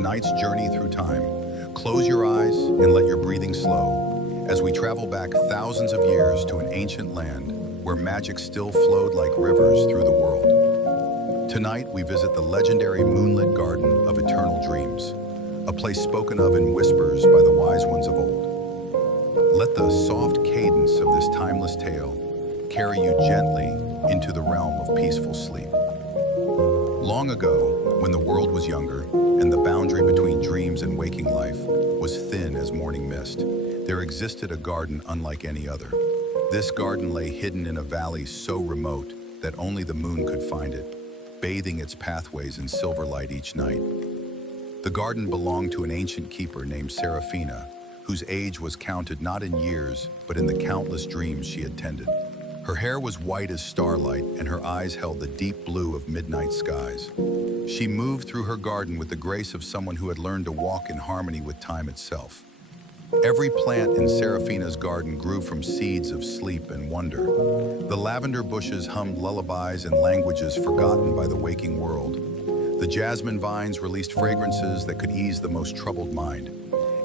tonight's journey through time. Close your eyes and let your breathing slow as we travel back thousands of years to an ancient land where magic still flowed like rivers through the world. Tonight, we visit the legendary Moonlit Garden of Eternal Dreams, a place spoken of in whispers by the wise ones of old. Let the soft cadence of this timeless tale carry you gently into the realm of peaceful sleep. Long ago, when the world was younger and the boundary between dreams and waking life was thin as morning mist, there existed a garden unlike any other. This garden lay hidden in a valley so remote that only the moon could find it, bathing its pathways in silver light each night. The garden belonged to an ancient keeper named Seraphina, whose age was counted not in years, but in the countless dreams she had tended. Her hair was white as starlight, and her eyes held the deep blue of midnight skies. She moved through her garden with the grace of someone who had learned to walk in harmony with time itself. Every plant in Seraphina's garden grew from seeds of sleep and wonder. The lavender bushes hummed lullabies in languages forgotten by the waking world. The jasmine vines released fragrances that could ease the most troubled mind.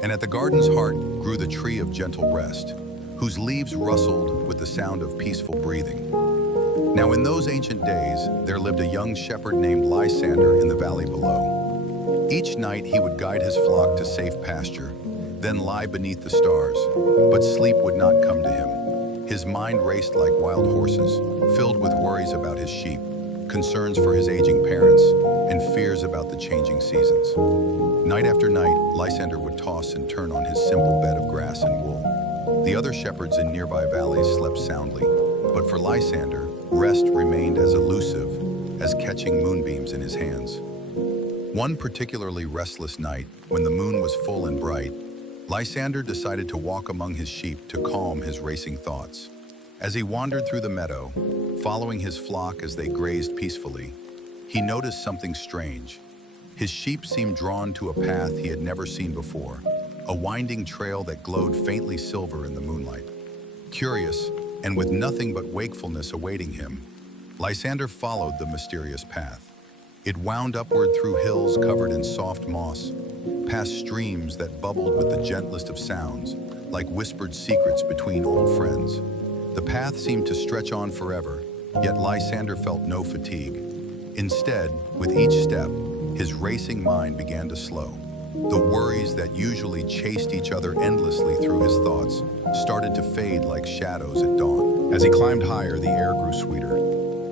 And at the garden's heart grew the tree of gentle rest, whose leaves rustled with the sound of peaceful breathing. Now, in those ancient days, there lived a young shepherd named Lysander in the valley below. Each night, he would guide his flock to safe pasture, then lie beneath the stars. But sleep would not come to him. His mind raced like wild horses, filled with worries about his sheep, concerns for his aging parents, and fears about the changing seasons. Night after night, Lysander would toss and turn on his simple bed of grass and wool. The other shepherds in nearby valleys slept soundly, but for Lysander, rest remained as elusive as catching moonbeams in his hands. One particularly restless night, when the moon was full and bright, Lysander decided to walk among his sheep to calm his racing thoughts. As he wandered through the meadow, following his flock as they grazed peacefully, he noticed something strange. His sheep seemed drawn to a path he had never seen before, a winding trail that glowed faintly silver in the moonlight. Curious, and with nothing but wakefulness awaiting him, Lysander followed the mysterious path. It wound upward through hills covered in soft moss, past streams that bubbled with the gentlest of sounds, like whispered secrets between old friends. The path seemed to stretch on forever, yet Lysander felt no fatigue. Instead, with each step, his racing mind began to slow. The worries that usually chased each other endlessly through his thoughts started to fade like shadows at dawn. As he climbed higher, the air grew sweeter,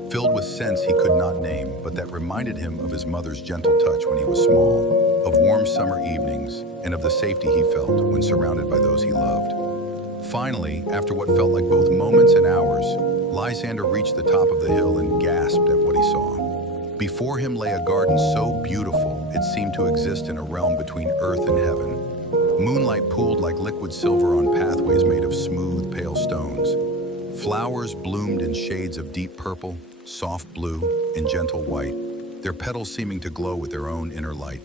filled with scents he could not name, but that reminded him of his mother's gentle touch when he was small, of warm summer evenings, and of the safety he felt when surrounded by those he loved. Finally, after what felt like both moments and hours, Lysander reached the top of the hill and gasped at what he saw. Before him lay a garden so beautiful it seemed to exist in a realm between earth and heaven. Moonlight pooled like liquid silver on pathways made of smooth, pale stones. Flowers bloomed in shades of deep purple, soft blue, and gentle white, their petals seeming to glow with their own inner light.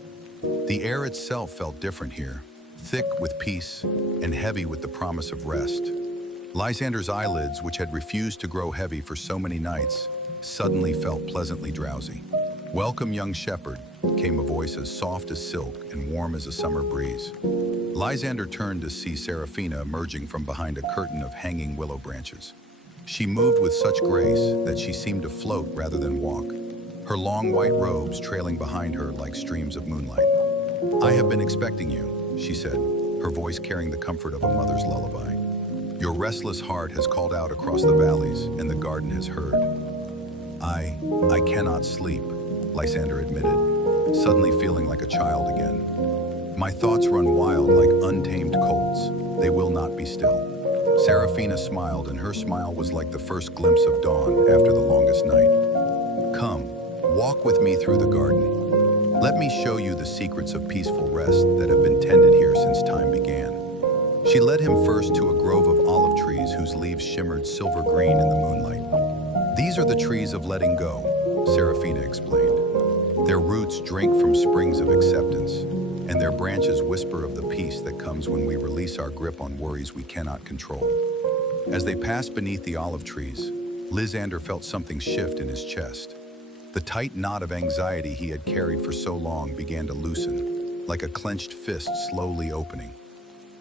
The air itself felt different here, thick with peace and heavy with the promise of rest. Lysander's eyelids, which had refused to grow heavy for so many nights, suddenly felt pleasantly drowsy. "Welcome, young shepherd," came a voice as soft as silk and warm as a summer breeze. Lysander turned to see Seraphina emerging from behind a curtain of hanging willow branches. She moved with such grace that she seemed to float rather than walk, her long white robes trailing behind her like streams of moonlight. "I have been expecting you," she said, her voice carrying the comfort of a mother's lullaby. "Your restless heart has called out across the valleys, and the garden has heard." I cannot sleep," Lysander admitted, suddenly feeling like a child again. "My thoughts run wild like untamed colts. They will not be still." Seraphina smiled, and her smile was like the first glimpse of dawn after the longest night. "Come, walk with me through the garden. Let me show you the secrets of peaceful rest that have been tended here since time began." She led him first to a grove of olive trees whose leaves shimmered silver green in the moonlight. "These are the trees of letting go," Seraphina explained. "Their roots drink from springs of acceptance, and their branches whisper of the peace that comes when we release our grip on worries we cannot control." As they passed beneath the olive trees, Lysander felt something shift in his chest. The tight knot of anxiety he had carried for so long began to loosen, like a clenched fist slowly opening.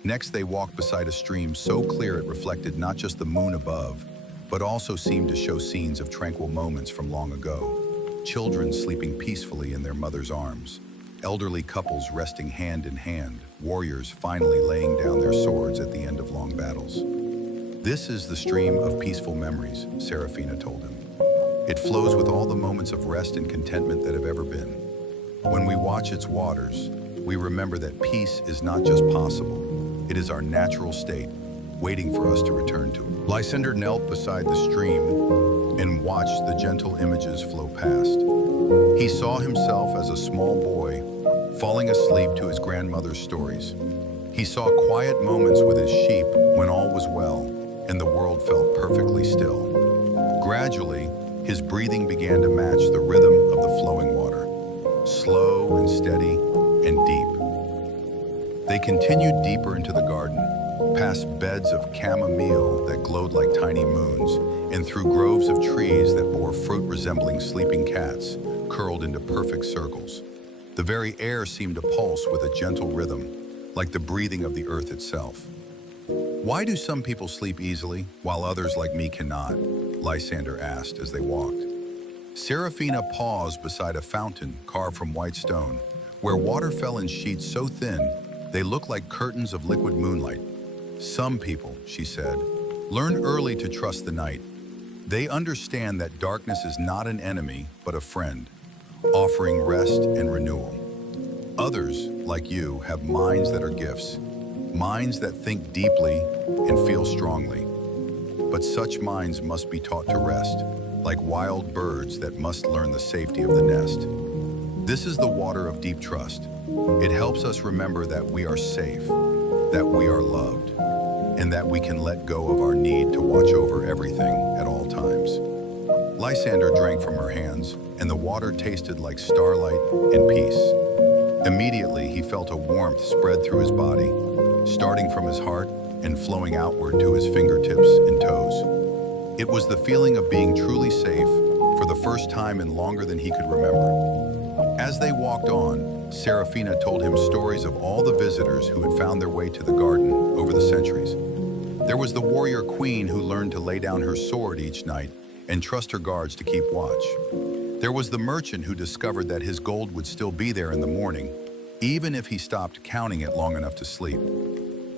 Next, they walked beside a stream so clear it reflected not just the moon above, but also seemed to show scenes of tranquil moments from long ago. Children sleeping peacefully in their mother's arms, elderly couples resting hand in hand, warriors finally laying down their swords at the end of long battles. This is the stream of peaceful memories, Seraphina told him. It flows with all the moments of rest and contentment that have ever been. When we watch its waters, we remember that peace is not just possible, it is our natural state, waiting for us to return to it. Lysander knelt beside the stream and watched the gentle images flow past. He saw himself as a small boy, falling asleep to his grandmother's stories. He saw quiet moments with his sheep when all was well, and the world felt perfectly still. Gradually, his breathing began to match the rhythm of the flowing water, slow and steady and deep. They continued deeper into the garden, past beds of chamomile that glowed like tiny moons, and through groves of trees that bore fruit resembling sleeping cats, curled into perfect circles. The very air seemed to pulse with a gentle rhythm, like the breathing of the earth itself. Why do some people sleep easily, while others like me cannot? Lysander asked as they walked. Seraphina paused beside a fountain carved from white stone, where water fell in sheets so thin they looked like curtains of liquid moonlight. Some people, she said, learn early to trust the night. They understand that darkness is not an enemy, but a friend, offering rest and renewal. Others, like you, have minds that are gifts, minds that think deeply and feel strongly. But such minds must be taught to rest, like wild birds that must learn the safety of the nest. This is the water of deep trust. It helps us remember that we are safe, that we are loved, and that we can let go of our need to watch over everything at all times. Lysander drank from her hands, and the water tasted like starlight and peace. Immediately, he felt a warmth spread through his body, starting from his heart and flowing outward to his fingertips and toes. It was the feeling of being truly safe for the first time in longer than he could remember. As they walked on, Seraphina told him stories of all the visitors who had found their way to the garden over the centuries. There was the warrior queen who learned to lay down her sword each night and trust her guards to keep watch. There was the merchant who discovered that his gold would still be there in the morning, even if he stopped counting it long enough to sleep.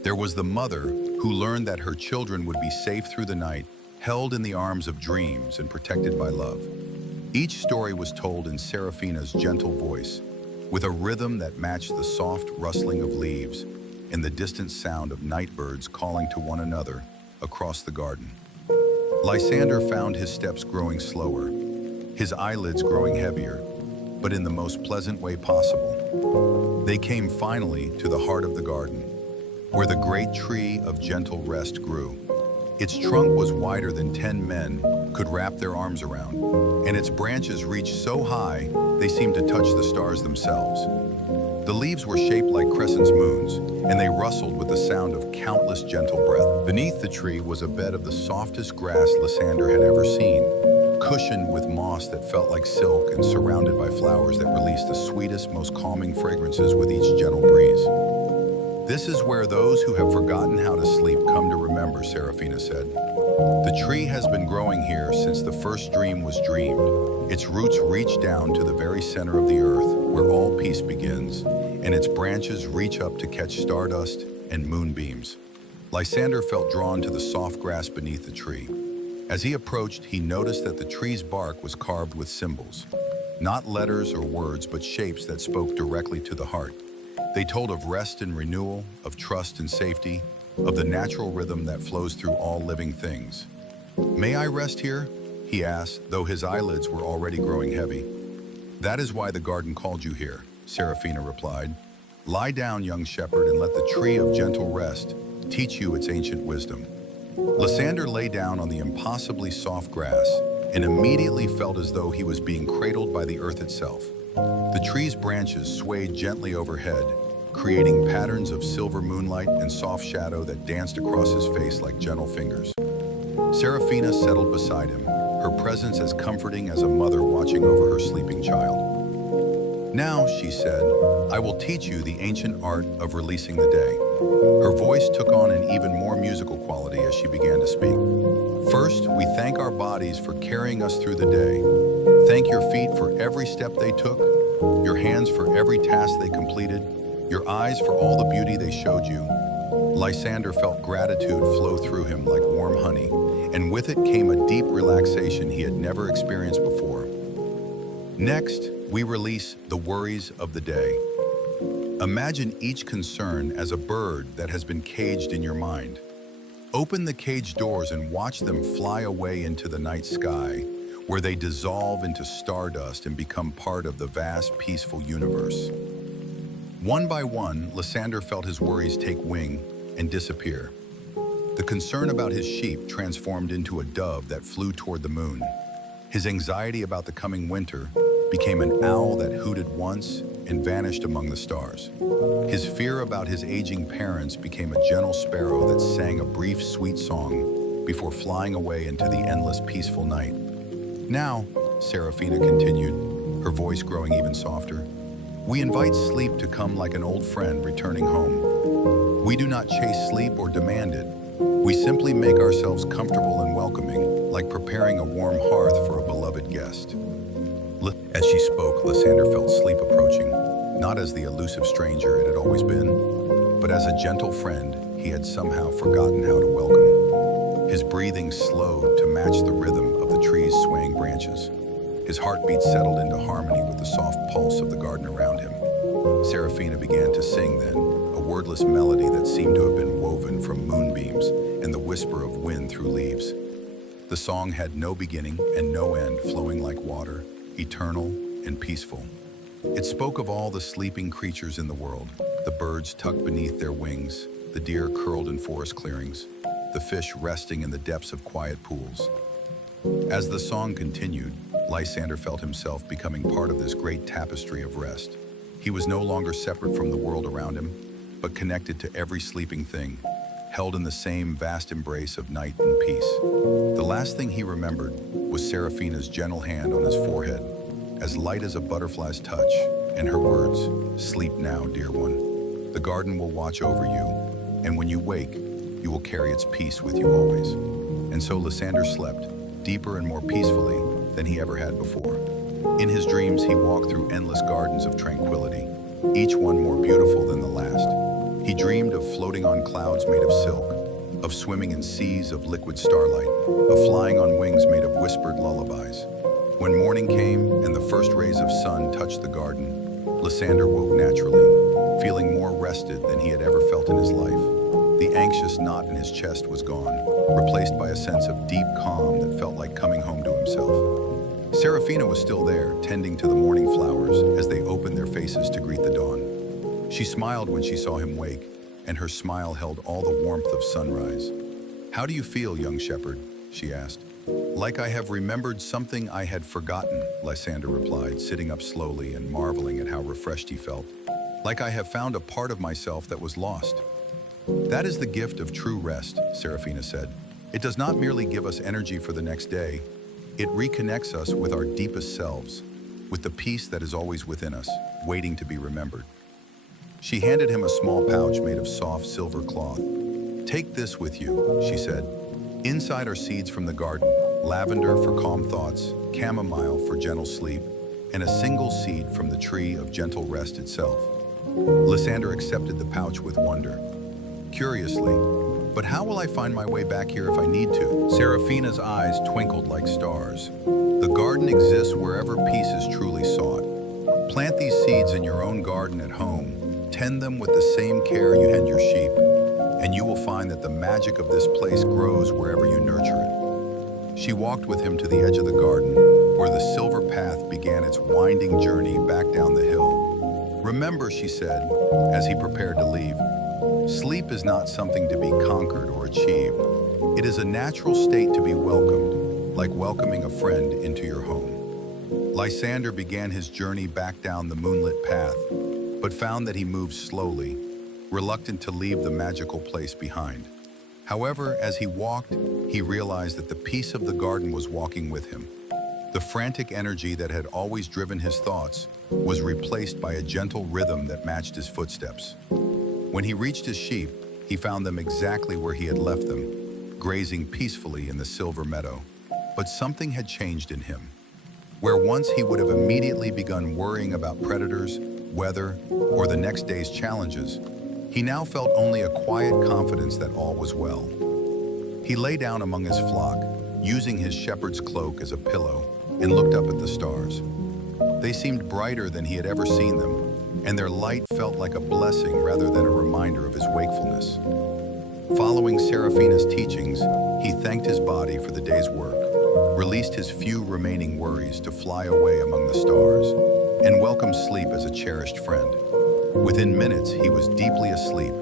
There was the mother who learned that her children would be safe through the night, held in the arms of dreams and protected by love. Each story was told in Seraphina's gentle voice, with a rhythm that matched the soft rustling of leaves and the distant sound of night birds calling to one another across the garden. Lysander found his steps growing slower, his eyelids growing heavier, but in the most pleasant way possible. They came finally to the heart of the garden, where the great tree of gentle rest grew. Its trunk was wider than 10 men could wrap their arms around, and its branches reached so high they seemed to touch the stars themselves. The leaves were shaped like crescent moons, and they rustled with the sound of countless gentle breaths. Beneath the tree was a bed of the softest grass Lysander had ever seen, cushioned with moss that felt like silk and surrounded by flowers that released the sweetest, most calming fragrances with each gentle breeze. This is where those who have forgotten how to sleep come to remember, Seraphina said. The tree has been growing here since the first dream was dreamed. Its roots reach down to the very center of the earth, where all peace begins, and its branches reach up to catch stardust and moonbeams. Lysander felt drawn to the soft grass beneath the tree. As he approached, he noticed that the tree's bark was carved with symbols, not letters or words, but shapes that spoke directly to the heart. They told of rest and renewal, of trust and safety, of the natural rhythm that flows through all living things. "May I rest here?" he asked, though his eyelids were already growing heavy. "That is why the garden called you here," Seraphina replied. "Lie down, young shepherd, and let the tree of gentle rest teach you its ancient wisdom." Lysander lay down on the impossibly soft grass and immediately felt as though he was being cradled by the earth itself. The tree's branches swayed gently overhead, creating patterns of silver moonlight and soft shadow that danced across his face like gentle fingers. Seraphina settled beside him, her presence as comforting as a mother watching over her sleeping child. Now, she said, I will teach you the ancient art of releasing the day. Her voice took on an even more musical quality as she began to speak. First, we thank our bodies for carrying us through the day. Thank your feet for every step they took, your hands for every task they completed, your eyes for all the beauty they showed you. Lysander felt gratitude flow through him like warm honey, and with it came a deep relaxation he had never experienced before. Next, we release the worries of the day. Imagine each concern as a bird that has been caged in your mind. Open the cage doors and watch them fly away into the night sky, where they dissolve into stardust and become part of the vast, peaceful universe. One by one, Lysander felt his worries take wing and disappear. The concern about his sheep transformed into a dove that flew toward the moon. His anxiety about the coming winter became an owl that hooted once and vanished among the stars. His fear about his aging parents became a gentle sparrow that sang a brief, sweet song before flying away into the endless, peaceful night. Now, Seraphina continued, her voice growing even softer, we invite sleep to come like an old friend returning home. We do not chase sleep or demand it. We simply make ourselves comfortable and welcoming, like preparing a warm hearth for a beloved guest. As she spoke, Lysander felt sleep approaching, not as the elusive stranger it had always been, but as a gentle friend he had somehow forgotten how to welcome. His breathing slowed to match the rhythm of the tree's swaying branches. His heartbeat settled into harmony with the soft pulse of the garden around him. Seraphina began to sing then, a wordless melody that seemed to have been woven from moonbeams and the whisper of wind through leaves. The song had no beginning and no end, flowing like water, eternal and peaceful. It spoke of all the sleeping creatures in the world, the birds tucked beneath their wings, the deer curled in forest clearings, the fish resting in the depths of quiet pools. As the song continued, Lysander felt himself becoming part of this great tapestry of rest. He was no longer separate from the world around him, but connected to every sleeping thing, held in the same vast embrace of night and peace. The last thing he remembered was Seraphina's gentle hand on his forehead, as light as a butterfly's touch, and her words, "Sleep now, dear one. The garden will watch over you, and when you wake, you will carry its peace with you always." And so Lysander slept, deeper and more peacefully than he ever had before. In his dreams, he walked through endless gardens of tranquility, each one more beautiful than the last. He dreamed of floating on clouds made of silk, of swimming in seas of liquid starlight, of flying on wings made of whispered lullabies. When morning came and the first rays of sun touched the garden, Lysander woke naturally, feeling more rested than he had ever felt in his life. The anxious knot in his chest was gone, replaced by a sense of deep calm that felt like coming home to himself. Seraphina was still there, tending to the morning flowers as they opened their faces to greet the dawn. She smiled when she saw him wake, and her smile held all the warmth of sunrise. "How do you feel, young shepherd?" she asked. "Like I have remembered something I had forgotten," Lysander replied, sitting up slowly and marveling at how refreshed he felt. "Like I have found a part of myself that was lost." "That is the gift of true rest," Seraphina said. "It does not merely give us energy for the next day, it reconnects us with our deepest selves, with the peace that is always within us, waiting to be remembered." She handed him a small pouch made of soft silver cloth. "Take this with you," she said. "Inside are seeds from the garden, lavender for calm thoughts, chamomile for gentle sleep, and a single seed from the tree of gentle rest itself." Lysander accepted the pouch with wonder. Curiously, "But how will I find my way back here if I need to?" Seraphina's eyes twinkled like stars. "The garden exists wherever peace is truly sought. Plant these seeds in your own garden at home, tend them with the same care you tend your sheep, and you will find that the magic of this place grows wherever you nurture it." She walked with him to the edge of the garden, where the silver path began its winding journey back down the hill. "Remember," she said, as he prepared to leave, "sleep is not something to be conquered or achieved. It is a natural state to be welcomed, like welcoming a friend into your home." Lysander began his journey back down the moonlit path, but found that he moved slowly, reluctant to leave the magical place behind. However, as he walked, he realized that the peace of the garden was walking with him. The frantic energy that had always driven his thoughts was replaced by a gentle rhythm that matched his footsteps. When he reached his sheep, he found them exactly where he had left them, grazing peacefully in the silver meadow. But something had changed in him. Where once he would have immediately begun worrying about predators, weather, or the next day's challenges, he now felt only a quiet confidence that all was well. He lay down among his flock, using his shepherd's cloak as a pillow, and looked up at the stars. They seemed brighter than he had ever seen them, and their light felt like a blessing rather than a reminder of his wakefulness. Following Seraphina's teachings, he thanked his body for the day's work, released his few remaining worries to fly away among the stars, and welcomed sleep as a cherished friend. Within minutes, he was deeply asleep,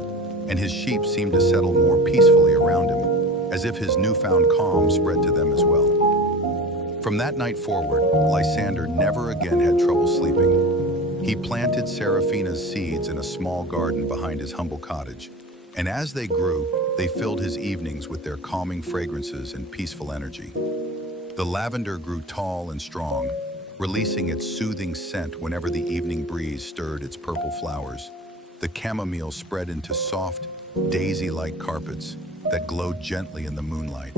and his sheep seemed to settle more peacefully around him, as if his newfound calm spread to them as well. From that night forward, Lysander never again had trouble sleeping. He planted Seraphina's seeds in a small garden behind his humble cottage, and as they grew, they filled his evenings with their calming fragrances and peaceful energy. The lavender grew tall and strong, releasing its soothing scent whenever the evening breeze stirred its purple flowers. The chamomile spread into soft, daisy-like carpets that glowed gently in the moonlight.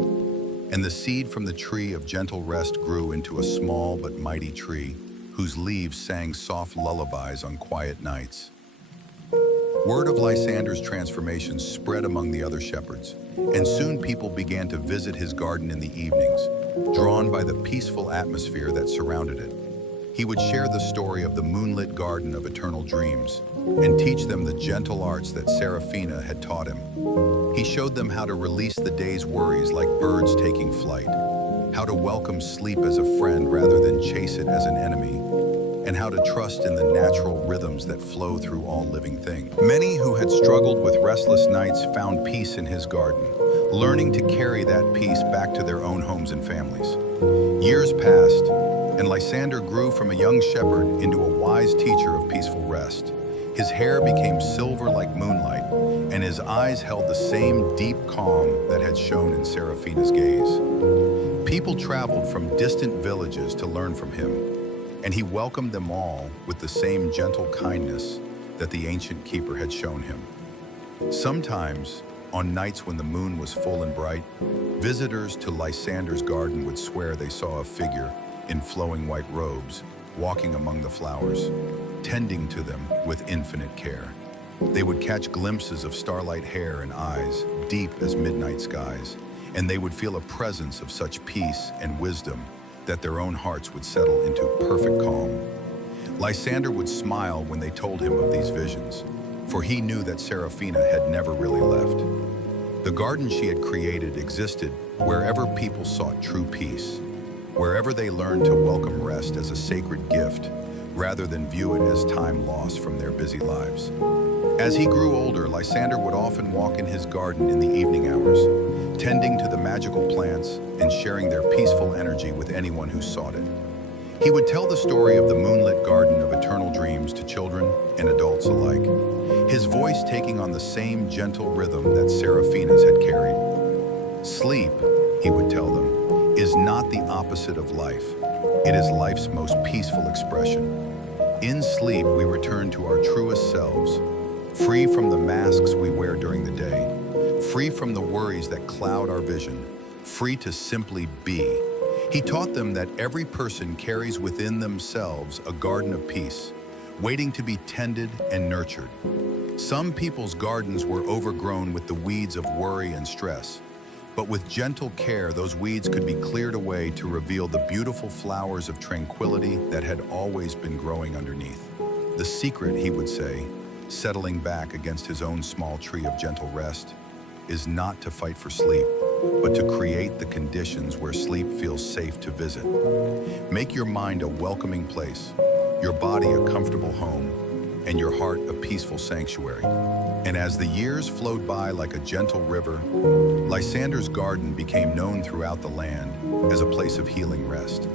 And the seed from the tree of gentle rest grew into a small but mighty tree, whose leaves sang soft lullabies on quiet nights. Word of Lysander's transformation spread among the other shepherds, and soon people began to visit his garden in the evenings, drawn by the peaceful atmosphere that surrounded it. He would share the story of the moonlit garden of eternal dreams, and teach them the gentle arts that Seraphina had taught him. He showed them how to release the day's worries like birds taking flight, how to welcome sleep as a friend rather than chase it as an enemy, and how to trust in the natural rhythms that flow through all living things. Many who had struggled with restless nights found peace in his garden, learning to carry that peace back to their own homes and families. Years passed, and Lysander grew from a young shepherd into a wise teacher of peaceful rest. His hair became silver like moonlight, and his eyes held the same deep calm that had shone in Seraphina's gaze. People traveled from distant villages to learn from him, and he welcomed them all with the same gentle kindness that the ancient keeper had shown him. Sometimes, on nights when the moon was full and bright, visitors to Lysander's garden would swear they saw a figure in flowing white robes, walking among the flowers, tending to them with infinite care. They would catch glimpses of starlight hair and eyes, deep as midnight skies, and they would feel a presence of such peace and wisdom that their own hearts would settle into perfect calm. Lysander would smile when they told him of these visions, for he knew that Seraphina had never really left. The garden she had created existed wherever people sought true peace, wherever they learned to welcome rest as a sacred gift rather than view it as time lost from their busy lives. As he grew older, Lysander would often walk in his garden in the evening hours, tending to the magical plants and sharing their peaceful energy with anyone who sought it. He would tell the story of the moonlit garden of eternal dreams to children and adults alike, his voice taking on the same gentle rhythm that Seraphina's had carried. Sleep, he would tell them, is not the opposite of life. It is life's most peaceful expression. In sleep, we return to our truest selves, free from the masks we wear during the day, free from the worries that cloud our vision, free to simply be. He taught them that every person carries within themselves a garden of peace, waiting to be tended and nurtured. Some people's gardens were overgrown with the weeds of worry and stress, but with gentle care, those weeds could be cleared away to reveal the beautiful flowers of tranquility that had always been growing underneath. The secret, he would say, settling back against his own small tree of gentle rest, is not to fight for sleep, but to create the conditions where sleep feels safe to visit. Make your mind a welcoming place, your body a comfortable home, and your heart a peaceful sanctuary. And as the years flowed by like a gentle river, Lysander's garden became known throughout the land as a place of healing rest.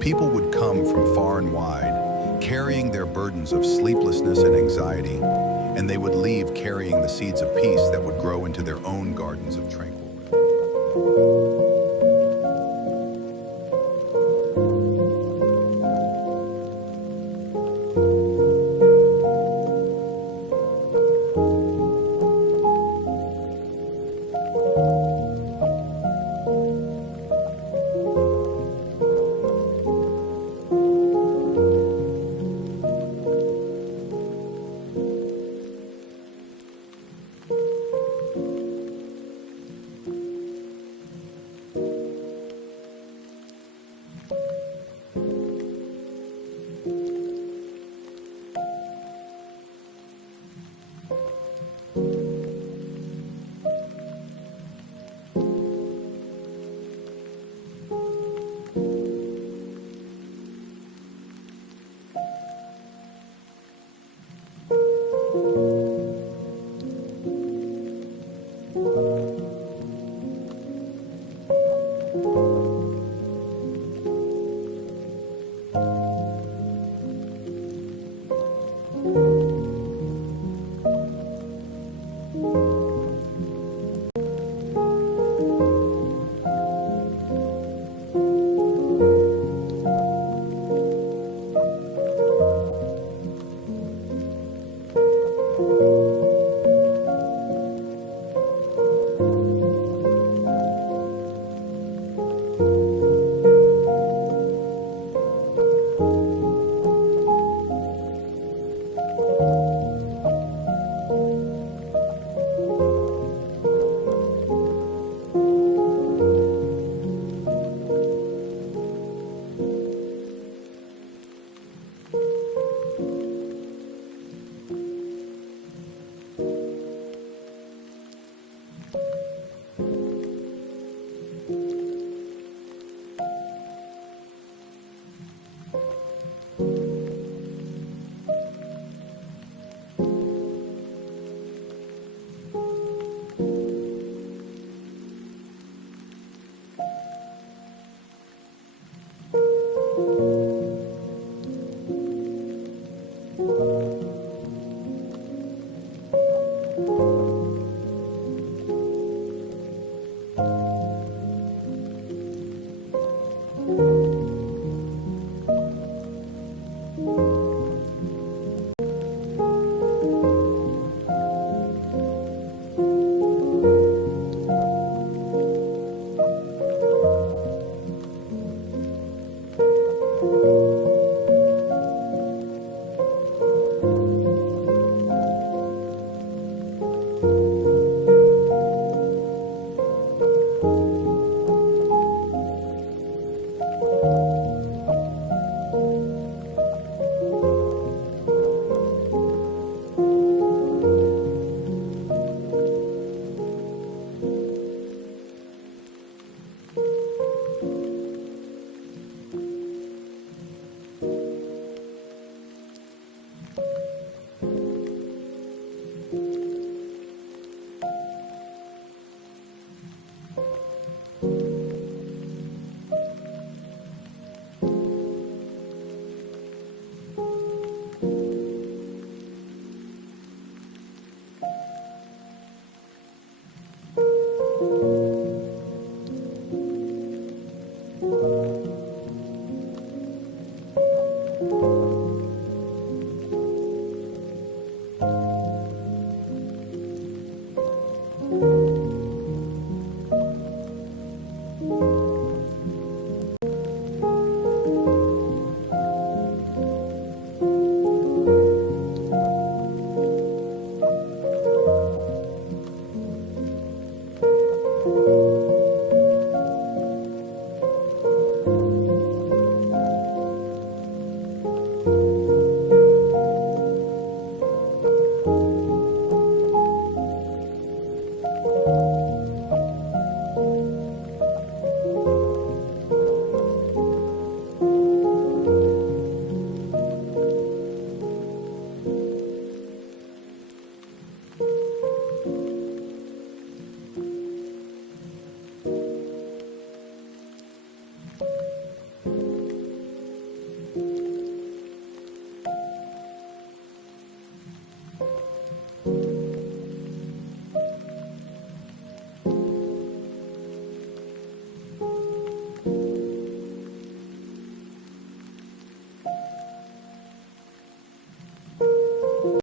People would come from far and wide, carrying their burdens of sleeplessness and anxiety, and they would leave carrying the seeds of peace that would grow into their own gardens of tranquility.